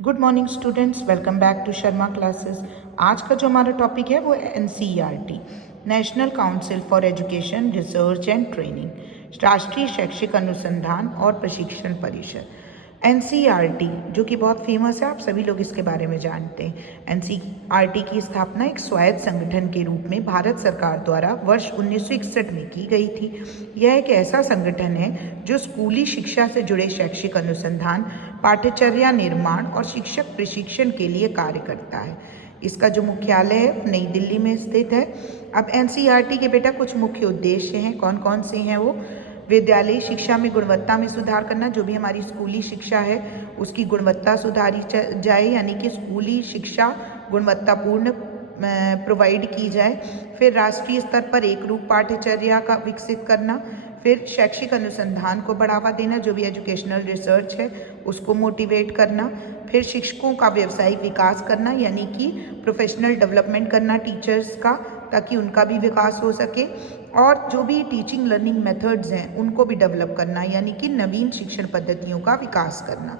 Good morning students, welcome back to Sharma classes. आज का जो हमारा टॉपिक है वो है NCERT, national council for education research and training, राष्ट्रीय शैक्षिक अनुसंधान और प्रशिक्षण परिषद। एनसीईआरटी जो कि बहुत फेमस है, आप सभी लोग इसके बारे में जानते हैं। एनसीईआरटी की स्थापना एक स्वायत्त संगठन के रूप में भारत सरकार द्वारा वर्ष 1961 में की गई थी। यह एक ऐसा संगठन है जो स्कूली शिक्षा से जुड़े शैक्षिक अनुसंधान, पाठ्यचर्या निर्माण और शिक्षक प्रशिक्षण के लिए कार्य करता है। इसका जो मुख्यालय है नई दिल्ली में स्थित है। अब एनसीईआरटी के बेटा कुछ मुख्य उद्देश्य हैं, कौन कौन से हैं वो? विद्यालयी शिक्षा में गुणवत्ता में सुधार करना, जो भी हमारी स्कूली शिक्षा है उसकी गुणवत्ता सुधारी जाए, यानी कि स्कूली शिक्षा गुणवत्तापूर्ण प्रोवाइड की जाए। फिर राष्ट्रीय स्तर पर एक रूप पाठ्यचर्या का विकसित करना। फिर शैक्षिक अनुसंधान को बढ़ावा देना, जो भी एजुकेशनल रिसर्च है उसको मोटिवेट करना। फिर शिक्षकों का व्यावसायिक विकास करना, यानी कि प्रोफेशनल डेवलपमेंट करना टीचर्स का, ताकि उनका भी विकास हो सके। और जो भी टीचिंग लर्निंग मेथड्स हैं उनको भी डेवलप करना, यानी कि नवीन शिक्षण पद्धतियों का विकास करना।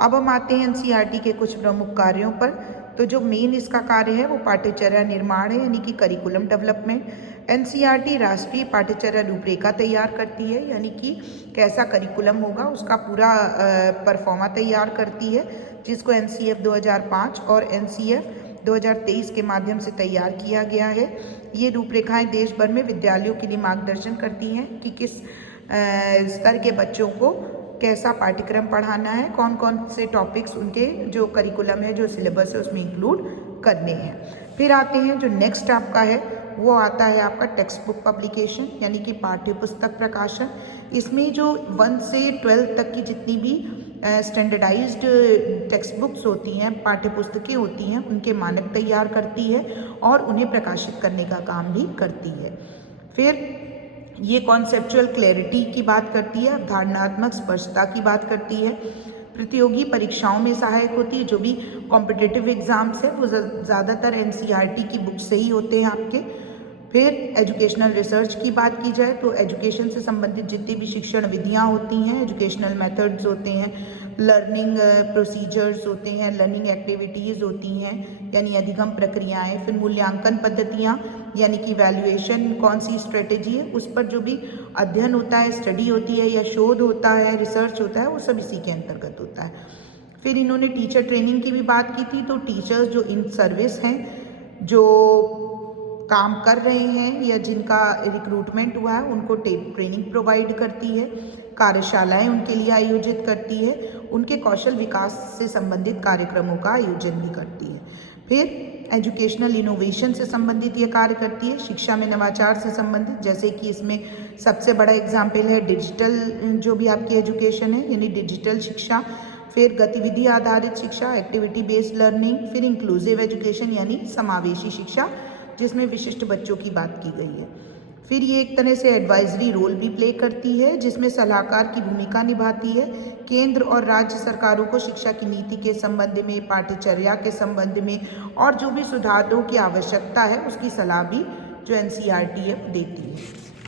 अब हम आते हैं एनसीईआरटी के कुछ प्रमुख कार्यों पर। तो जो मेन इसका कार्य है वो पाठ्यचर्या निर्माण है, यानी कि करिकुलम डेवलपमेंट। एनसीईआरटी राष्ट्रीय पाठ्यचर्या रूपरेखा तैयार करती है, यानी कि कैसा करिकुलम होगा उसका पूरा परफॉर्मा तैयार करती है, जिसको एनसीएफ 2005 और एनसीएफ 2023 के माध्यम से तैयार किया गया है। ये रूपरेखाएं देश भर में विद्यालयों के लिए मार्गदर्शन करती हैं कि किस स्तर के बच्चों को कैसा पाठ्यक्रम पढ़ाना है, कौन कौन से टॉपिक्स उनके जो करिकुलम है, जो सिलेबस है उसमें इंक्लूड करने हैं। फिर आते हैं जो नेक्स्ट आपका है वो आता है आपका टेक्स्ट बुक पब्लिकेशन, यानी कि पाठ्य पुस्तक प्रकाशन। इसमें जो 1 से 12 तक की जितनी भी स्टैंडर्डाइज्ड टेक्स्ट बुक्स होती हैं, पाठ्य पुस्तकें होती हैं, उनके मानक तैयार करती है और उन्हें प्रकाशित करने का काम भी करती है। फिर ये कॉन्सेप्चुअल क्लैरिटी की बात करती है, अवधारणात्मक स्पष्टता की बात करती है, प्रतियोगी परीक्षाओं में सहायक होती है। जो भी कॉम्पिटिटिव एग्जाम्स है वो ज़्यादातर एनसीईआरटी की बुक से ही होते हैं आपके। फिर एजुकेशनल रिसर्च की बात की जाए तो एजुकेशन से संबंधित जितनी भी शिक्षण विधियाँ होती हैं, एजुकेशनल मेथड्स होते हैं, लर्निंग प्रोसीजर्स होते हैं, लर्निंग एक्टिविटीज़ होती हैं, यानी अधिगम प्रक्रियाएं। फिर मूल्यांकन पद्धतियाँ, यानी कि वैल्यूएशन कौन सी स्ट्रेटेजी है, उस पर जो भी अध्ययन होता है, स्टडी होती है या शोध होता है, रिसर्च होता है, वो सब इसी के अंतर्गत होता है। फिर इन्होंने टीचर ट्रेनिंग की भी बात की थी। तो टीचर्स जो इन सर्विस हैं, जो काम कर रहे हैं या जिनका रिक्रूटमेंट हुआ है, उनको ट्रेनिंग प्रोवाइड करती है, कार्यशालाएं उनके लिए आयोजित करती है, उनके कौशल विकास से संबंधित कार्यक्रमों का आयोजन भी करती है। फिर एजुकेशनल इनोवेशन से संबंधित ये कार्य करती है, शिक्षा में नवाचार से संबंधित, जैसे कि इसमें सबसे बड़ा एग्जाम्पल है डिजिटल जो भी आपकी एजुकेशन है, यानी डिजिटल शिक्षा। फिर गतिविधि आधारित शिक्षा, एक्टिविटी बेस्ड लर्निंग। फिर इंक्लूसिव एजुकेशन, यानी समावेशी शिक्षा, जिसमें विशिष्ट बच्चों की बात की गई है। फिर ये एक तरह से एडवाइजरी रोल भी प्ले करती है, जिसमें सलाहकार की भूमिका निभाती है। केंद्र और राज्य सरकारों को शिक्षा की नीति के संबंध में, पाठ्यचर्या के संबंध में और जो भी सुधारों की आवश्यकता है उसकी सलाह भी जो एनसीईआरटी है देती है।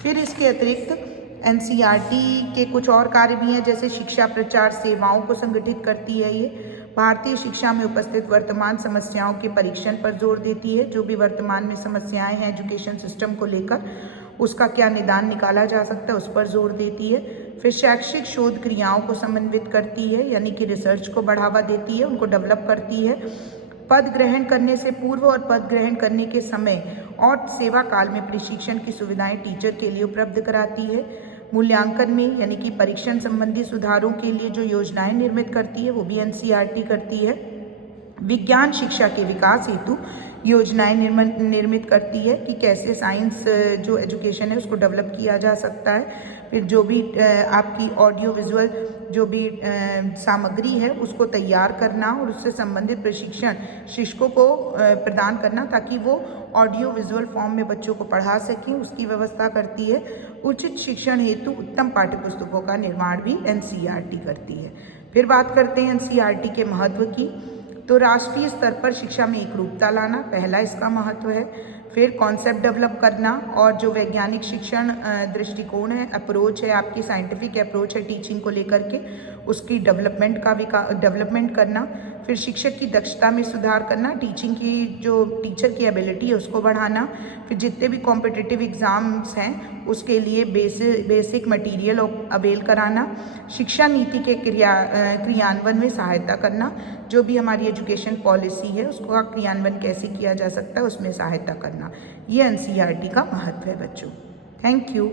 फिर इसके अतिरिक्त एनसीईआरटी के कुछ और कार्य भी हैं, जैसे शिक्षा प्रचार सेवाओं को संगठित करती है। ये भारतीय शिक्षा में उपस्थित वर्तमान समस्याओं के परीक्षण पर जोर देती है, जो भी वर्तमान में समस्याएं हैं एजुकेशन सिस्टम को लेकर, उसका क्या निदान निकाला जा सकता है उस पर जोर देती है। फिर शैक्षिक शोध क्रियाओं को समन्वित करती है, यानी कि रिसर्च को बढ़ावा देती है, उनको डेवलप करती है। पद ग्रहण करने से पूर्व और पद ग्रहण करने के समय और सेवा काल में प्रशिक्षण की सुविधाएं टीचर के लिए उपलब्ध कराती है। मूल्यांकन में, यानी कि परीक्षण संबंधी सुधारों के लिए जो योजनाएं निर्मित करती है वो भी एनसीईआरटी करती है। विज्ञान शिक्षा के विकास हेतु योजनाएं निर्मित करती है कि कैसे साइंस जो एजुकेशन है उसको डेवलप किया जा सकता है। फिर जो भी आपकी ऑडियो विजुअल जो भी सामग्री है उसको तैयार करना और उससे संबंधित प्रशिक्षण शिक्षकों को प्रदान करना, ताकि वो ऑडियो विजुअल फॉर्म में बच्चों को पढ़ा सकें, उसकी व्यवस्था करती है। उचित शिक्षण हेतु उत्तम पाठ्यपुस्तकों का निर्माण भी एनसीईआरटी करती है। फिर बात करते हैं एनसीईआरटी के महत्व की। तो राष्ट्रीय स्तर पर शिक्षा में एकरूपता लाना पहला इसका महत्व है। फिर कॉन्सेप्ट डेवलप करना और जो वैज्ञानिक शिक्षण दृष्टिकोण है, अप्रोच है, आपकी साइंटिफिक अप्रोच है टीचिंग को लेकर के, उसकी डेवलपमेंट करना, फिर शिक्षक की दक्षता में सुधार करना, टीचर की एबिलिटी है उसको बढ़ाना, फिर जितने भी कॉम्पिटिटिव एग्ज़ाम्स हैं उसके लिए बेसिक मटेरियल अवेल कराना, शिक्षा नीति के क्रियान्वयन में सहायता करना, जो भी हमारी एजुकेशन पॉलिसी है उसका क्रियान्वयन कैसे किया जा सकता है उसमें सहायता करना। ये एनसीईआरटी का महत्व है बच्चों। Thank you.